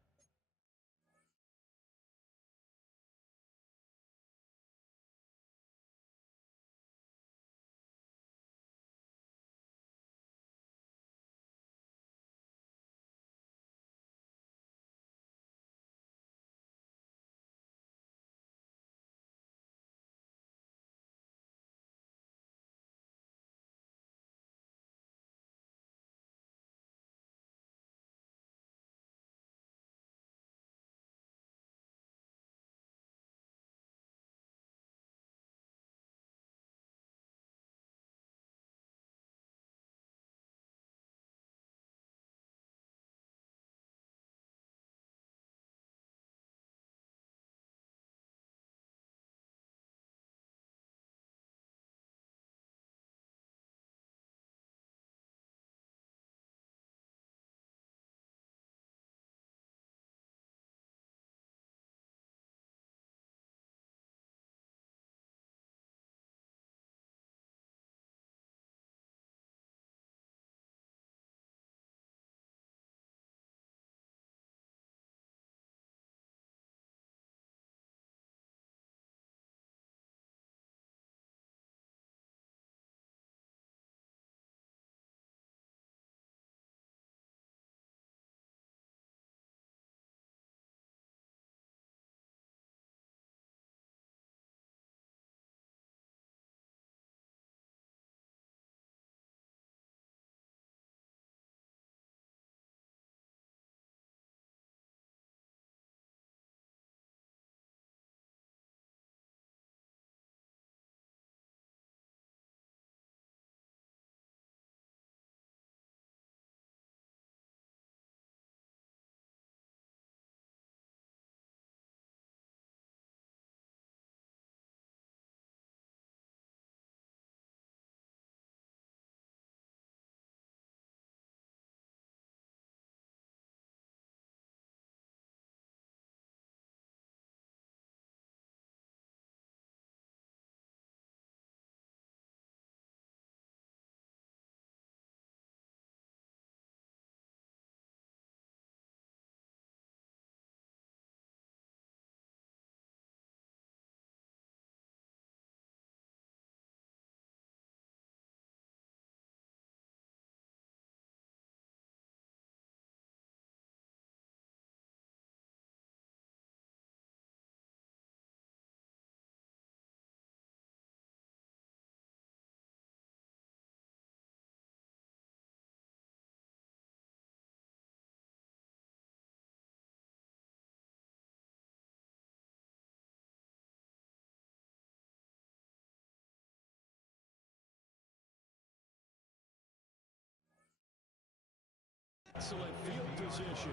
Excellent field position.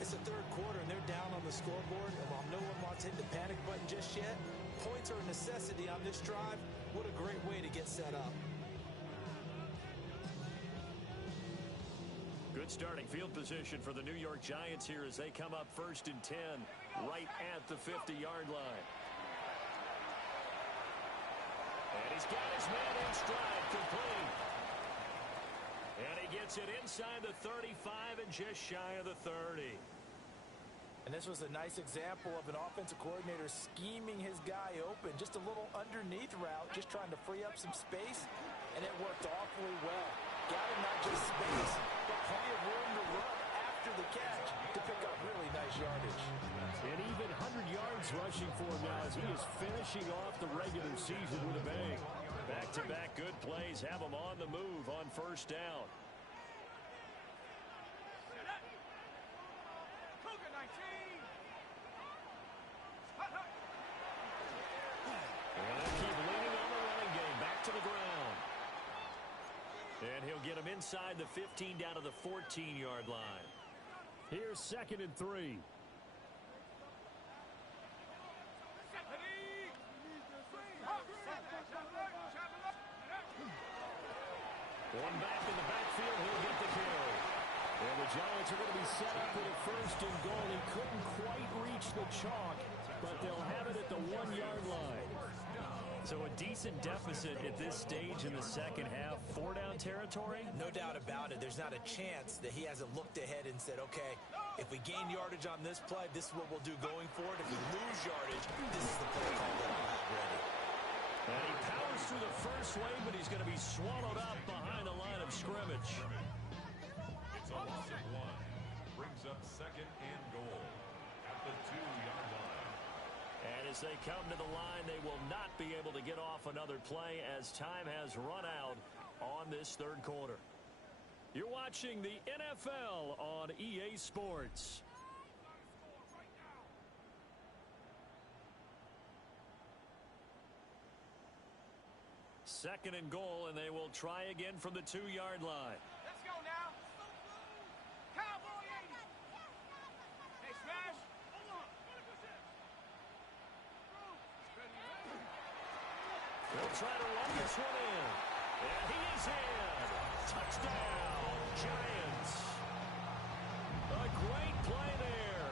It's the third quarter, and they're down on the scoreboard. And while no one wants to hit the panic button just yet, points are a necessity on this drive. What a great way to get set up. Good starting field position for the New York Giants here as they come up 1st and 10 right at the 50-yard line. And he's got his man in stride, complete. And he gets it inside the 35 and just shy of the 30. And this was a nice example of an offensive coordinator scheming his guy open. Just a little underneath route, just trying to free up some space. And it worked awfully well. Got him not just space, but plenty of room to run after the catch to pick up really nice yardage. And even 100 yards rushing for him now as he is finishing off the regular season with a bang. Back-to-back good plays have him on the move on 1st down. And he'll get him inside the 15 down to the 14-yard line. Here's 2nd and 3. One back in the backfield, he'll get the carry. And the Giants are going to be set up with a 1st and goal. He couldn't quite reach the chalk, but they'll have it at the 1-yard line. So a decent deficit at this stage in the second half. 4-down territory? No doubt about it. There's not a chance that he hasn't looked ahead and said, okay, if we gain yardage on this play, this is what we'll do going forward. If we lose yardage, this is the play call that I'll have ready. And he powers through the first wave, but he's going to be swallowed up behind the line of scrimmage. It's a loss of 1. Brings up 2nd and goal at the 2-yard line. And as they come to the line, they will not be able to get off another play as time has run out on this 3rd quarter. You're watching the NFL on EA Sports. Second and goal, and they will try again from the 2-yard line. Let's go now. Cowboy 80. Hey, Smash. They'll try to run this one in. And he is in. Touchdown, Giants. A great play there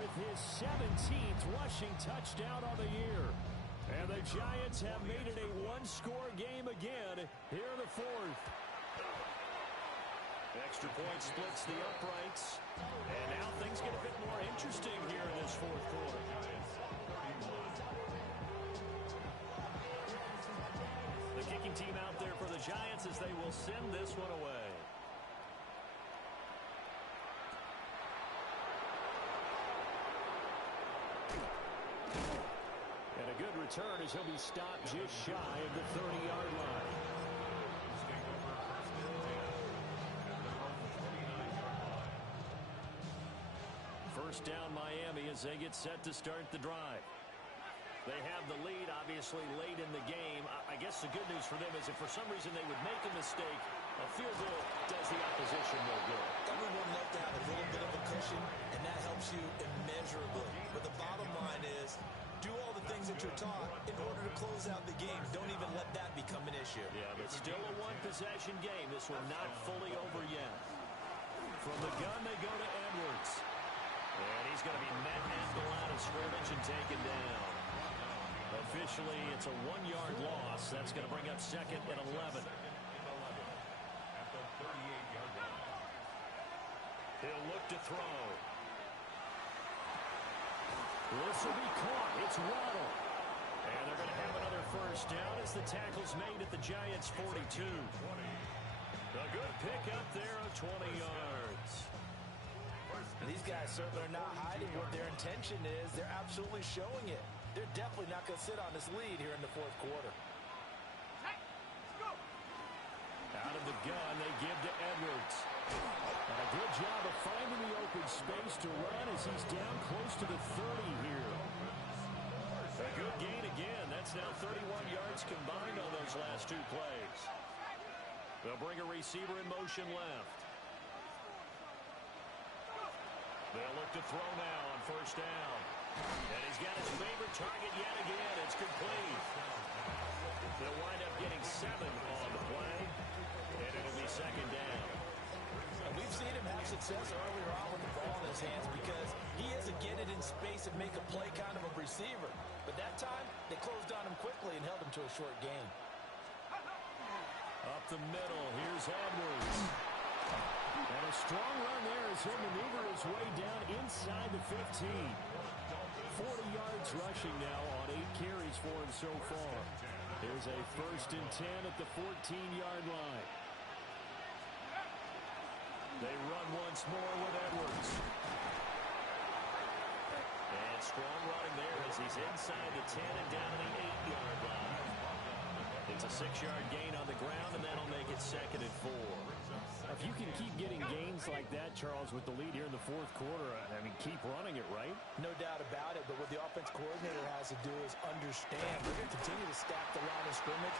with his 17th rushing touchdown on the year. And the Giants have made it a one-score game again here in the 4th. Extra point splits the uprights. And now things get a bit more interesting here in this 4th quarter. The kicking team out there for the Giants as they will send this one away. And a good return as he'll be stopped just shy of the 30-yard line. First down Miami as they get set to start the drive. They have the lead, obviously, late in the game. I guess the good news for them is if for some reason they would make a mistake, a field goal does the opposition no good. Everyone loved to have a little bit of a cushion, and that helps you immeasurably. But the bottom line is, do all the things that you're taught in order to close out the game. Don't even let that become an issue. Yeah, but still a one-possession game. This one not fully over yet. From the gun, they go to Edwards. And he's going to be met at the line of scrimmage and taken down. Officially, it's a 1-yard loss. That's going to bring up 2nd and 11. At the 38-yard line. He'll look to throw. This will be caught. It's Waddle. And they're going to have another first down as the tackle's made at the Giants' 42. A good pick up there of 20 yards. These guys certainly are not hiding what their intention is. They're absolutely showing it. They're definitely not going to sit on this lead here in the 4th quarter. Out of the gun, they give to Edwards. And a good job of finding the open space to run as he's down close to the 30 here. A good gain again. That's now 31 yards combined on those last 2 plays. They'll bring a receiver in motion left. They'll look to throw now on first down. And he's got his favorite target yet again. It's complete. They'll wind up getting 7 on the play. And it'll be second down. And we've seen him have success earlier on with the ball in his hands because he is a get it in space and make a play kind of a receiver. But that time, they closed on him quickly and held him to a short gain. Up the middle, here's Edwards. And a strong run there as he'll maneuver his way down inside the 15. 40 yards rushing now on 8 carries for him so far. Here's a 1st and 10 at the 14-yard line. They run once more with Edwards. And strong running there as he's inside the 10 and down to the 8-yard line. It's a 6-yard gain on the ground, and that'll make it 2nd and 4. If you can keep getting gains like that, Charles, with the lead here in the 4th quarter, I mean, keep running it, right? No doubt about it, but what the offense coordinator has to do is understand we're going to continue to stack the line of scrimmage.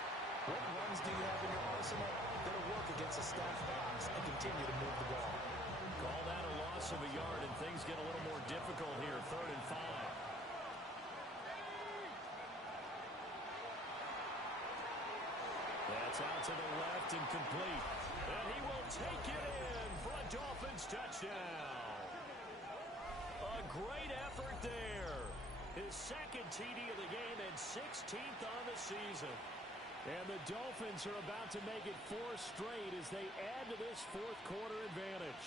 What runs do you have in your arsenal that'll work against a stacked box and continue to move the ball? Call that a loss of a yard, and things get a little more difficult here. 3rd and 5. That's out to the left and complete. And he will take it in for a Dolphins touchdown. A great effort there. His second TD of the game and 16th on the season. And the Dolphins are about to make it 4 straight as they add to this fourth quarter advantage.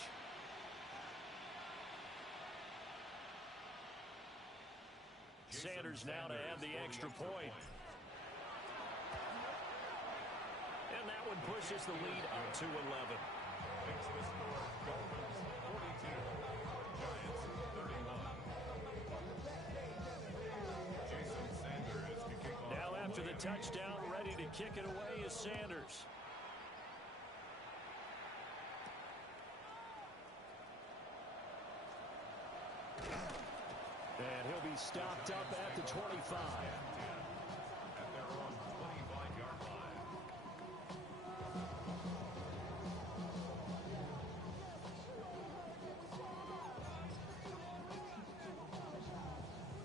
Sanders now to add the extra point. And that one pushes the lead up to 11. Makes the score Dolphins 42, Giants 31. Jason Sanders to kick off. Now after the touchdown, ready to kick it away is Sanders. And he'll be stopped up at the 25. At their own 25-yard line.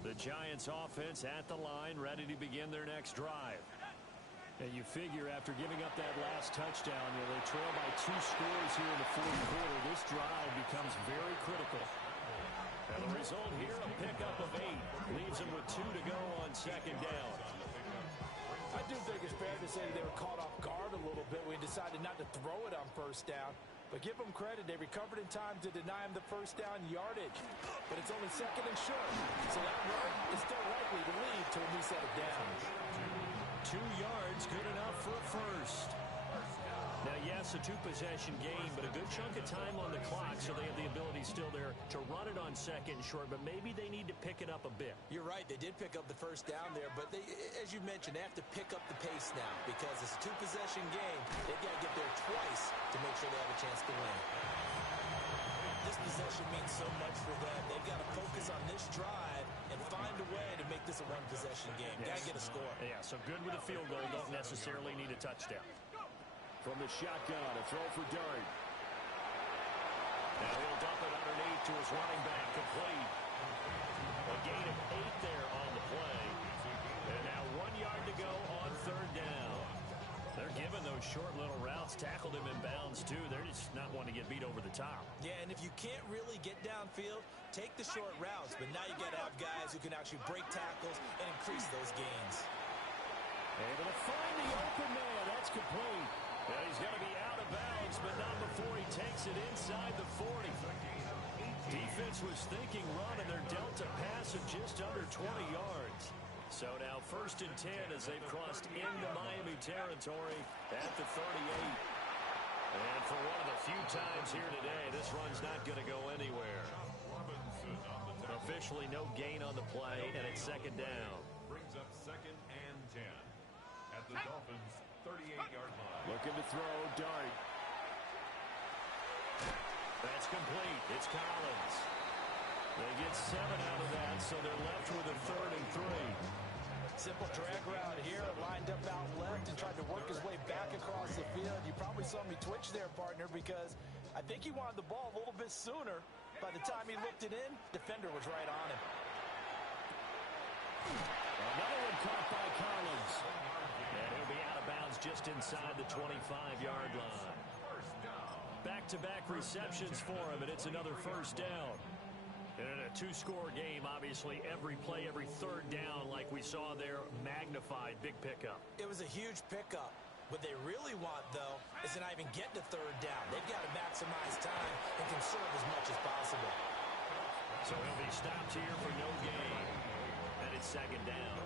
The Giants offense at the line, ready to begin their next drive. And you figure after giving up that last touchdown, they trail by 2 scores here in the fourth quarter. This drive becomes very critical. And the result here, a pickup of 8. Leaves them with 2 to go on second down. I do think it's fair to say they were caught off guard a little bit. We decided not to throw it on first down. But give them credit. They recovered in time to deny him the first down yardage. But it's only second and short. So that run is still likely to lead to a new set of downs. 2 yards, good enough for a first. Now, yes, a 2-possession game, but a good chunk of time on the clock, so they have the ability still there to run it on second and short, but maybe they need to pick it up a bit. You're right. They did pick up the first down there, but they, as you mentioned, they have to pick up the pace now because it's a 2-possession game. They've got to get there twice to make sure they have a chance to win. This possession means so much for them. They've got to focus on this drive and find a way to make this a 1-possession game. Yes. Got to get a score. Yeah, so good with a field goal. Don't necessarily need a touchdown. From the shotgun, a throw for Dart. Now he'll dump it underneath to his running back, complete. A gain of 8 there on the play. And now 1 yard to go on third down. They're giving those short little routes. Tackled him in bounds, too. They're just not wanting to get beat over the top. Yeah, and if you can't really get downfield, take the short routes. But now you got to have guys who can actually break tackles and increase those gains. Able to find the open man. That's complete. And he's going to be out of bounds, but not before he takes it inside the 40. Defense was thinking run, and they're dealt a pass of just under 20 yards. So now 1st and 10 as they've crossed into Miami territory at the 38. And for one of the few times here today, this run's not going to go anywhere. Officially no gain on the play, and it's second down. Brings up 2nd and 10 at the Dolphins' 38-yard line. Looking to throw, Dart. That's complete. It's Collins. They get 7 out of that, so they're left with a 3rd and 3. Simple drag route here, lined up out left and tried to work his way back across the field. You probably saw me twitch there, partner, because I think he wanted the ball a little bit sooner. By the time he looked it in, defender was right on him. Another one caught by Collins. And he'll be out of bounds just inside the 25-yard line. Back-to-back receptions for him, and it's another first down. And in a 2-score game, obviously, every play, every third down, like we saw there, magnified, big pickup. It was a huge pickup. What they really want, though, is to not even get to third down. They've got to maximize time and conserve as much as possible. So he'll be stopped here for no gain. And it's second down.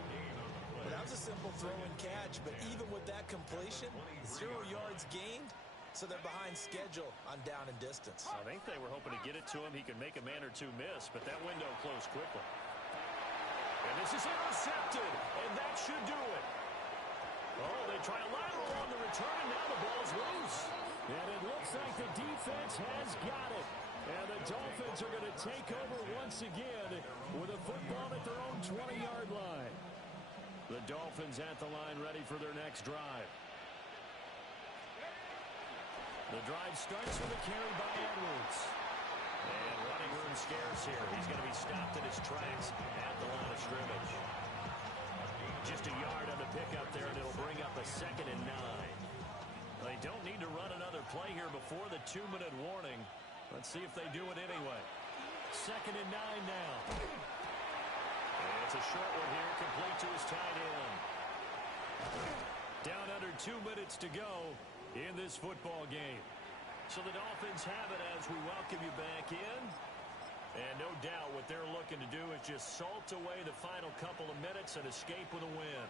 Well, that was a simple throw and catch, but even with that completion, 0 yards gained, so they're behind schedule on down and distance. I think they were hoping to get it to him. He could make a man or two miss, but that window closed quickly. And this is intercepted, and that should do it. Oh, they try a lateral on the return, and now the ball's loose. And it looks like the defense has got it. And the Dolphins are going to take over once again with a football at their own 20-yard line. The Dolphins at the line ready for their next drive. The drive starts with a carry by Edwards. And running room scarce here. He's going to be stopped in his tracks at the line of scrimmage. Just a yard on the pickup there, and it'll bring up a 2nd and 9. They don't need to run another play here before the 2-minute warning. Let's see if they do it anyway. 2nd and 9 now. And it's a short one here, complete to his tight end. Down under 2 minutes to go in this football game. So the Dolphins have it as we welcome you back in. And no doubt what they're looking to do is just salt away the final couple of minutes and escape with a win.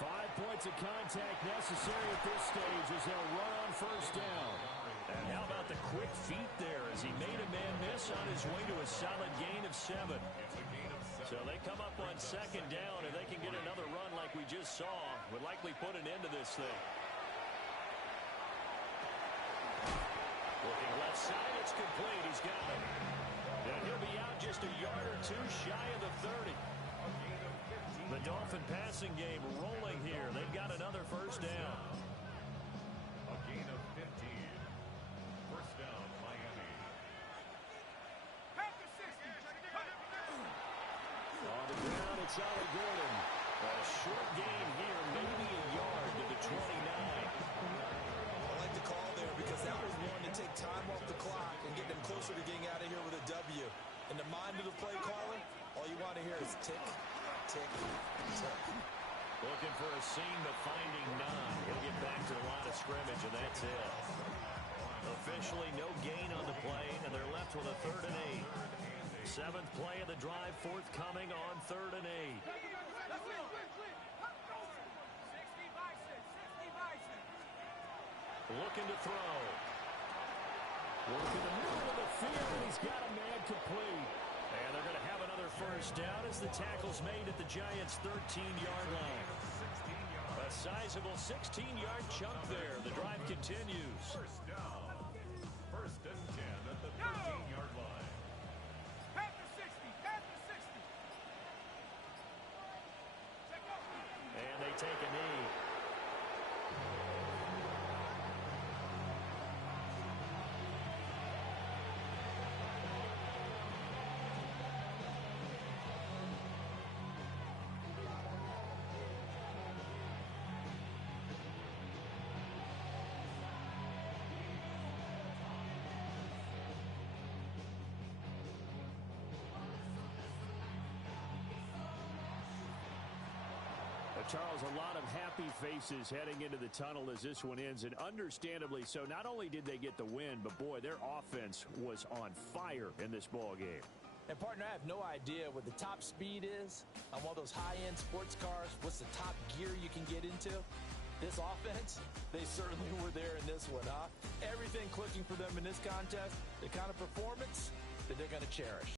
5 points of contact necessary at this stage as they'll run on first down. And how about the quick feet there as he made a man miss on his way to a solid gain of 7. So they come up on 2nd down, and they can get another run like we just saw. Would likely put an end to this thing. Looking left side, it's complete. He's got it. And he'll be out just a yard or 2 shy of the 30. The Dolphin passing game rolling here. They've got another first down. A gain of 15. First down, Miami. On the ground, it's Ollie Gordon. A short gain here, maybe a yard to the 29. I like the call there because that was one to take time off the clock and get them closer to getting out of here with a W. In the mind of the play caller, all you want to hear is tick, tick, tick. Looking for a seam, but finding none. He'll get back to the line of scrimmage, and that's it. Officially no gain on the play, and they're left with a 3rd and 8. 7th play of the drive, forthcoming on 3rd and 8. Looking to throw. Working the middle of the field, and he's got a man complete. And they're going to have another first down as the tackle's made at the Giants' 13-yard line. A sizable 16-yard chunk there. The drive continues. First down. 1st and 10 at the 13-yard line. And they take a knee. Charles, a lot of happy faces heading into the tunnel as this one ends, and understandably so. Not only did they get the win, but boy, their offense was on fire in this ball game. And partner, I have no idea what the top speed is on one of those high-end sports cars. What's the top gear you can get into? This offense, they certainly were there in this one, huh? Everything clicking for them in this contest, the kind of performance that they're going to cherish.